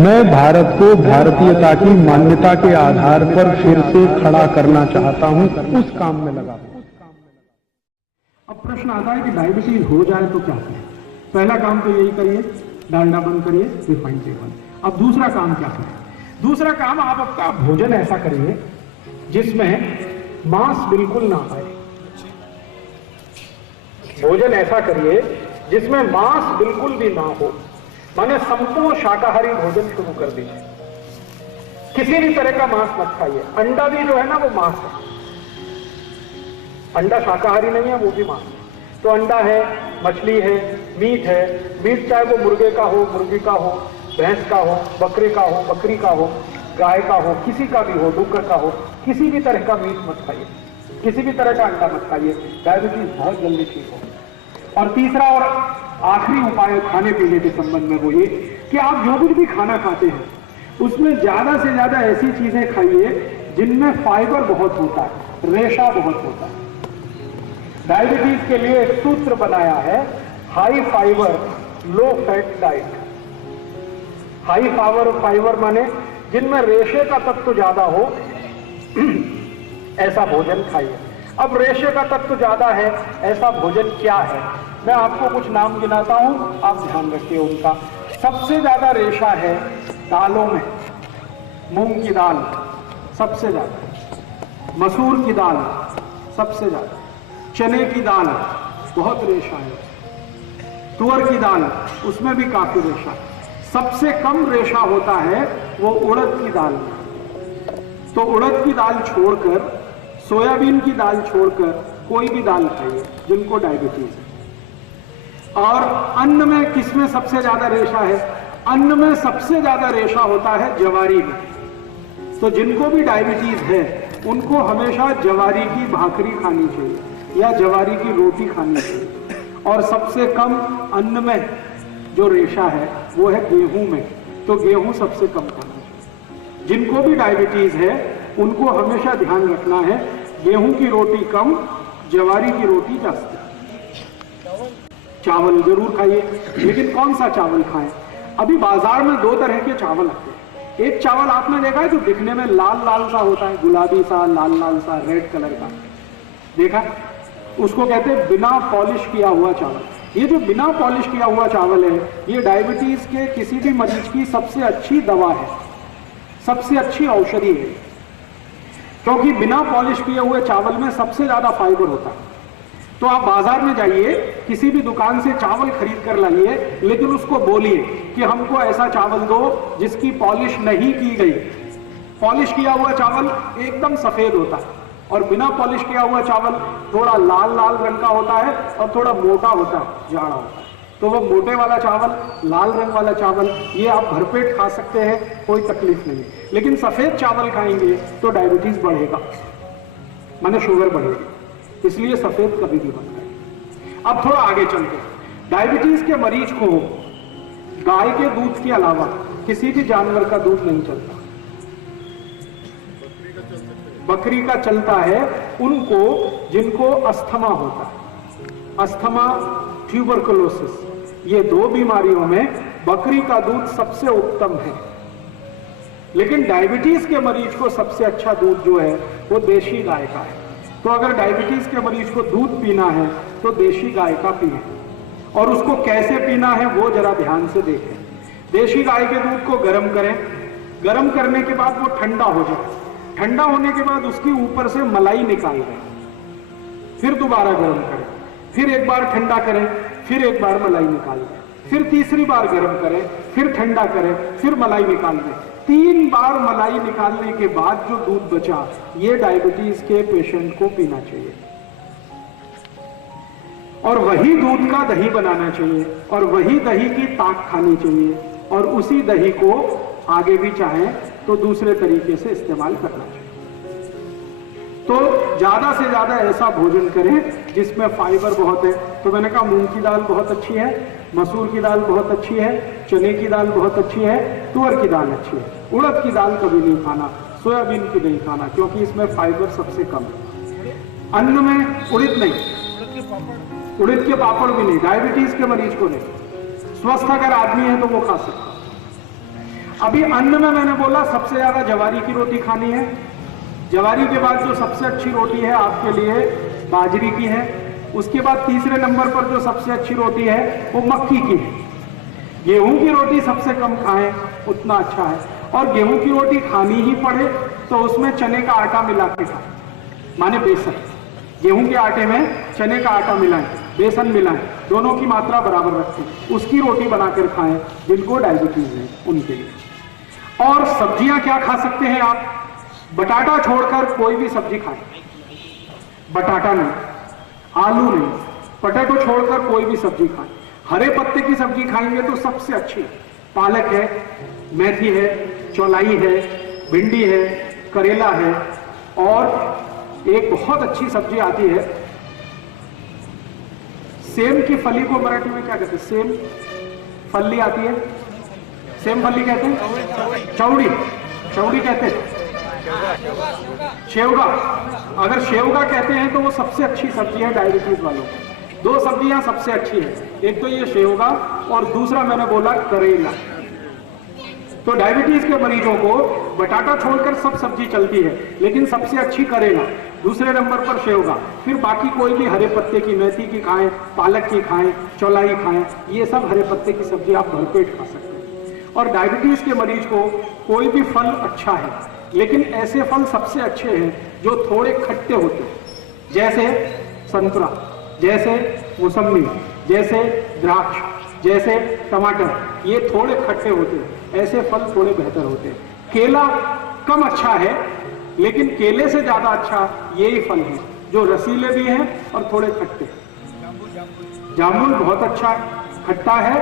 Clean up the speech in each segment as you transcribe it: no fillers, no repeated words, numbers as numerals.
मैं भारत को भारतीयता की मान्यता के आधार पर फिर से खड़ा करना चाहता हूं, उस काम में लगा हूं। अब प्रश्न आता है कि डायबिटीज हो जाए तो क्या करें। पहला काम तो यही करिए, डालडा बंद करिए, रिफाइंड तेल बंद। अब दूसरा काम क्या करें? दूसरा काम, आप आपका भोजन ऐसा करिए जिसमें मांस बिल्कुल ना आए। भोजन ऐसा करिए जिसमें मांस बिल्कुल भी ना हो, माने संपूर्ण शाकाहारी भोजन शुरू कर दीजिए। किसी भी तरह का मांस मत खाइए। अंडा भी जो है ना वो मांस है, अंडा शाकाहारी नहीं है, वो भी मांस है। तो अंडा है, मछली है, मीट है। मीट चाहे वो मुर्गे का हो, मुर्गी का हो, भैंस का हो, बकरे का हो, बकरी का हो, गाय का हो, किसी का भी हो, डुक्कर का हो, किसी भी तरह का मीट मत खाइए, किसी भी तरह का अंडा मत खाइए। डायबिटीज बहुत जल्दी ठीक हो। और तीसरा और आखिरी उपाय खाने पीने के संबंध में वो ये कि आप जो कुछ भी खाना खाते हैं उसमें ज्यादा से ज्यादा ऐसी चीजें खाइए जिनमें फाइबर बहुत होता है, रेशा बहुत होता है। डायबिटीज के लिए एक सूत्र बनाया है, high fibre low fat diet. High fibre माने जिनमें रेशे का तत्व ज्यादा हो ऐसा भोजन खाइए। अब रेशे का तत्व ज्यादा है ऐसा भोजन क्या है? मैं आपको कुछ नाम गिनाता हूं, आप ध्यान रखिए उनका। सबसे ज्यादा रेशा है दालों में। मूंग की दाल सबसे ज्यादा, मसूर की दाल सबसे ज्यादा, चने की दाल बहुत रेशा है, तुअर की दाल उसमें भी काफी रेशा है। सबसे कम रेशा होता है वो उड़द की दाल में। तो उड़द की दाल छोड़कर, सोयाबीन की दाल छोड़कर कोई भी दाल खाइए जिनको डायबिटीज है। और अन्न में किसमें सबसे ज्यादा रेशा है? अन्न में सबसे ज्यादा रेशा होता है जवारी में। तो जिनको भी डायबिटीज है उनको हमेशा जवारी की भाकरी खानी चाहिए या जवारी की रोटी खानी चाहिए। और सबसे कम अन्न में जो रेशा है वो है गेहूं में। तो गेहूं सबसे कम खाना चाहिए। जिनको भी डायबिटीज है उनको हमेशा ध्यान रखना है, गेहूं की रोटी कम, जवारी की रोटी जास्त। चावल जरूर खाइए, लेकिन कौन सा चावल खाएं? अभी बाजार में दो तरह के चावल आते हैं। एक चावल आपने देखा है जो दिखने में लाल लाल सा होता है, गुलाबी सा, लाल लाल सा, रेड कलर का, देखा? उसको कहते हैं बिना पॉलिश किया हुआ चावल। ये जो बिना पॉलिश किया हुआ चावल है, ये डायबिटीज के किसी भी मरीज की सबसे अच्छी दवा है, सबसे अच्छी औषधि है। क्योंकि बिना पॉलिश किए हुए चावल में सबसे ज्यादा फाइबर होता है। तो आप बाजार में जाइए, किसी भी दुकान से चावल खरीद कर लाइए, लेकिन उसको बोलिए कि हमको ऐसा चावल दो जिसकी पॉलिश नहीं की गई। पॉलिश किया हुआ चावल एकदम सफेद होता है और बिना पॉलिश किया हुआ चावल थोड़ा लाल लाल रंग का होता है और थोड़ा मोटा होता है, जाड़ा होता है। तो वो मोटे वाला चावल, लाल रंग वाला चावल, ये आप भरपेट खा सकते हैं, कोई तकलीफ नहीं। लेकिन सफेद चावल खाएंगे तो डायबिटीज बढ़ेगा, माने शुगर बढ़ेगी, इसलिए सफेद कभी भी मत खाइए। अब थोड़ा आगे चलते हैं। डायबिटीज के मरीज को गाय के दूध के अलावा किसी भी जानवर का दूध नहीं चलता। बकरी का चलता है उनको जिनको अस्थमा होता है, अस्थमा, ट्यूबरकुलोसिस, ये दो बीमारियों में बकरी का दूध सबसे उत्तम है। लेकिन डायबिटीज के मरीज को सबसे अच्छा दूध जो है वो देशी गाय का है। तो अगर डायबिटीज के मरीज को दूध पीना है तो देशी गाय का पिए, और उसको कैसे पीना है वो जरा ध्यान से देखें। देशी गाय के दूध को गर्म करें, गर्म करने के बाद वो ठंडा हो जाए, ठंडा होने के बाद उसके ऊपर से मलाई निकाल दें, फिर दोबारा गर्म करें, फिर एक बार ठंडा करें, फिर एक बार मलाई निकाल दें, फिर तीसरी बार गर्म करें, फिर ठंडा करें, फिर मलाई निकाल दें। 3 बार मलाई निकालने के बाद जो दूध बचा, ये डायबिटीज के पेशेंट को पीना चाहिए। और वही दूध का दही बनाना चाहिए, और वही दही की ताक खानी चाहिए, और उसी दही को आगे भी चाहें तो दूसरे तरीके से इस्तेमाल करना चाहिए। तो ज्यादा से ज्यादा ऐसा भोजन करें जिसमें फाइबर बहुत है। तो मैंने कहा मूंग की दाल बहुत अच्छी है, मसूर की दाल बहुत अच्छी है, चने की दाल बहुत अच्छी है, तुअर की दाल अच्छी है। उड़द की दाल कभी नहीं खाना, सोयाबीन की नहीं खाना, क्योंकि इसमें फाइबर सबसे कम है। अन्न में उड़द नहीं, उड़द के पापड़ भी नहीं, डायबिटीज के मरीज को नहीं। स्वस्थ अगर आदमी है तो वो खा सकता है। अभी अन्न में मैंने बोला सबसे ज्यादा जवारी की रोटी खानी है। जवारी के बाद जो सबसे अच्छी रोटी है आपके लिए बाजरी की है। उसके बाद तीसरे नंबर पर जो सबसे अच्छी रोटी है वो मक्की की है। गेहूं की रोटी सबसे कम खाएं उतना अच्छा है, और गेहूं की रोटी खानी ही पड़े तो उसमें चने का आटा मिला के खाएं, माने बेसन। गेहूं के आटे में चने का आटा मिलाएं, बेसन मिलाएं, दोनों की मात्रा बराबर रखें, उसकी रोटी बनाकर खाएं जिनको डायबिटीज है उनके लिए। और सब्जियां क्या खा सकते हैं आप? बटाटा छोड़कर कोई भी सब्जी खाएं। बटाटा नहीं, आलू नहीं, पोटैटो छोड़कर कोई भी सब्जी खाएं। हरे पत्ते की सब्जी खाएंगे तो सबसे अच्छी पालक है, मेथी है, चौलाई है, भिंडी है, करेला है, और एक बहुत अच्छी सब्जी आती है सेम की फली को मराठी में क्या कहते हैं? सेम फली आती है, सेम फली कहते हैं, चौड़ी, चौड़ी कहते हैं, शेवगा। अगर शेवगा कहते हैं तो वो सबसे अच्छी सब्जी है डायबिटीज वालों को। दो सब्जियां सबसे अच्छी है, एक तो ये शेवगा और दूसरा मैंने बोला करेला। तो डायबिटीज के मरीजों को बटाटा छोड़कर सब सब्जी चलती है, लेकिन सबसे अच्छी करेला, दूसरे नंबर पर शेवगा, फिर बाकी कोई भी हरे पत्ते की, मेथी की खाएं, पालक की खाएं, चौलाई खाएं, ये सब हरे पत्ते की सब्जी आप भरपेट खा सकते हैं। और डायबिटीज के मरीज को कोई भी फल अच्छा है, लेकिन ऐसे फल सबसे अच्छे हैं जो थोड़े खट्टे होते हैं, जैसे संतरा, जैसे मौसम्बी, जैसे द्राक्ष, जैसे टमाटर, ये थोड़े खट्टे होते हैं, ऐसे फल थोड़े बेहतर होते हैं। केला कम अच्छा है, लेकिन केले से ज्यादा अच्छा यही फल है जो रसीले भी हैं और थोड़े खट्टे। जामुन बहुत अच्छा है, खट्टा है,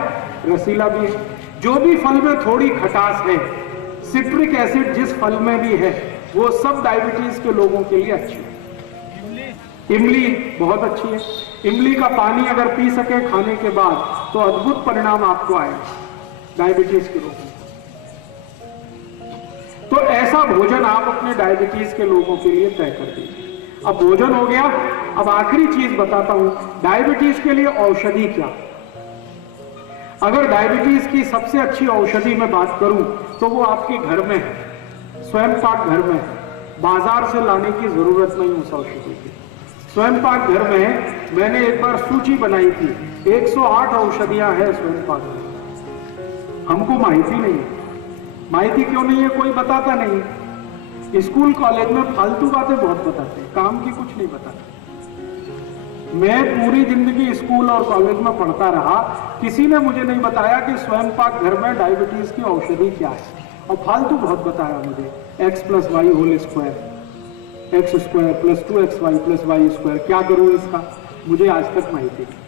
रसीला भी है। जो भी फल में थोड़ी खटास है, सिट्रिक एसिड जिस फल में भी है, वो सब डायबिटीज के लोगों के लिए अच्छी है। इमली बहुत अच्छी है। इमली का पानी अगर पी सके खाने के बाद तो अद्भुत परिणाम आपको आएगा डायबिटीज के लोगों को। तो ऐसा भोजन आप अपने डायबिटीज के लोगों के लिए तय कर दीजिए। अब भोजन हो गया, अब आखिरी चीज बताता हूं, डायबिटीज के लिए औषधि क्या। अगर डायबिटीज की सबसे अच्छी औषधि मैं बात करूं तो वो आपके घर में है, स्वयं पाक घर में है, बाजार से लाने की जरूरत नहीं उस औषधि की। स्वयं पाक घर में है। मैंने एक बार सूची बनाई थी, 108 औषधियां हैं स्वयं पाक में। हमको माहिती नहीं है। माहिती क्यों नहीं है? कोई बताता नहीं। स्कूल कॉलेज में फालतू बातें बहुत बताते हैं, काम की कुछ नहीं बताते। मैं पूरी जिंदगी स्कूल और कॉलेज में पढ़ता रहा, किसी ने मुझे नहीं बताया कि स्वयं पाक घर में डायबिटीज की औषधि क्या है। और फालतू बहुत बताया मुझे, x + y whole square, x² + 2xy + y²। क्या करूं इसका? मुझे आज तक माहिती नहीं।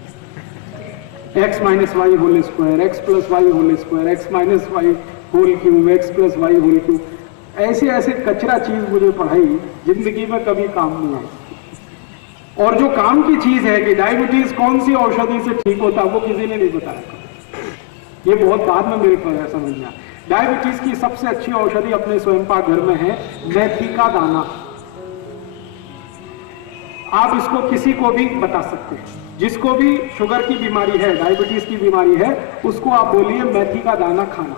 x - y whole square, x + y whole square, x - y whole cube, x + y whole cube, ऐसे ऐसे कचरा चीज मुझे पढ़ाई, जिंदगी में कभी काम नहीं आई। और जो काम की चीज है कि डायबिटीज कौन सी औषधि से ठीक होता है, वो किसी ने नहीं बताया। ये बहुत बाद में मेरे को ऐसा समझ आया। डायबिटीज की सबसे अच्छी औषधि अपने स्वयं पाक घर में है मेथी का दाना। आप इसको किसी को भी बता सकते हैं, जिसको भी शुगर की बीमारी है, डायबिटीज की बीमारी है, उसको आप बोलिए मेथी का दाना खाना।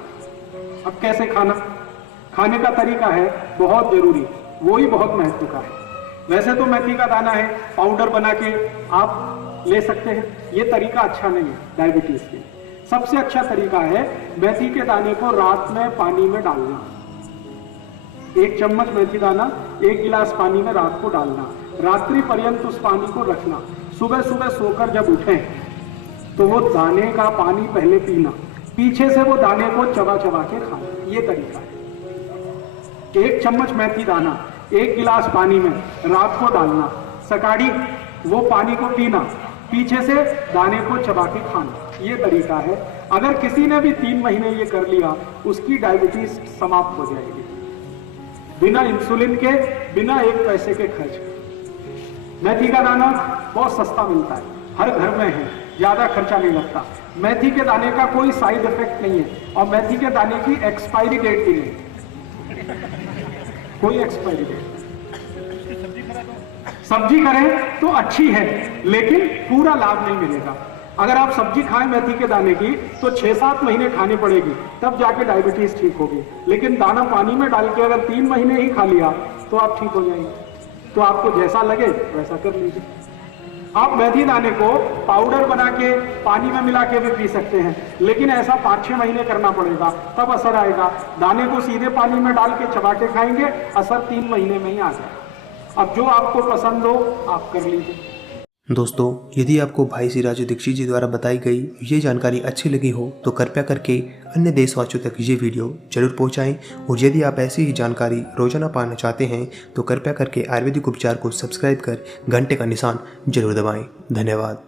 अब कैसे खाना? खाने का तरीका है बहुत जरूरी, वो ही बहुत महत्व का है। वैसे तो मेथी का दाना है, पाउडर बना के आप ले सकते हैं, ये तरीका अच्छा नहीं है डायबिटीज के लिए। सबसे अच्छा तरीका है मेथी के दाने को रात में पानी में डालना। 1 चम्मच मेथी दाना 1 गिलास पानी में रात को डालना, रात्रि पर्यंत उस पानी को रखना। सुबह सुबह सोकर जब उठें तो वो दाने का पानी पहले पीना, पीछे से वो दाने को चबा चबा के खाना। ये तरीका है। 1 चम्मच मेथी दाना 1 गिलास पानी में रात को डालना, सकाड़ी वो पानी को पीना, पीछे से दाने को चबा के खाना। ये तरीका है। अगर किसी ने भी 3 महीने ये कर लिया, उसकी डायबिटीज समाप्त हो जाएगी, बिना इंसुलिन के, बिना 1 पैसे के खर्च। मेथी का दाना बहुत सस्ता मिलता है, हर घर में है, ज्यादा खर्चा नहीं लगता। मेथी के दाने का कोई साइड इफेक्ट नहीं है, और मेथी के दाने की एक्सपायरी डेट भी नहीं, कोई एक्सपायरी डेट। सब्जी करें तो अच्छी है, लेकिन पूरा लाभ नहीं मिलेगा। अगर आप सब्जी खाएं मेथी के दाने की तो 6-7 महीने खानी पड़ेगी, तब जाके डायबिटीज ठीक होगी। लेकिन दाना पानी में डाल के अगर 3 महीने ही खा लिया तो आप ठीक हो जाएंगे। तो आपको जैसा लगे वैसा कर लीजिए। आप मेथी दाने को पाउडर बना के पानी में मिला के भी पी सकते हैं, लेकिन ऐसा 5-6 महीने करना पड़ेगा, तब असर आएगा। दाने को सीधे पानी में डाल के चबा के खाएंगे, असर 3 महीने में ही आ जाएगा। अब जो आपको पसंद हो आप कर लीजिए। दोस्तों, यदि आपको भाई श्री राजू दीक्षित जी द्वारा बताई गई ये जानकारी अच्छी लगी हो तो कृपया करके अन्य देशवासियों तक ये वीडियो जरूर पहुंचाएं। और यदि आप ऐसी ही जानकारी रोजाना पाना चाहते हैं तो कृपया करके आयुर्वेदिक उपचार को सब्सक्राइब कर घंटे का निशान जरूर दबाएं। धन्यवाद।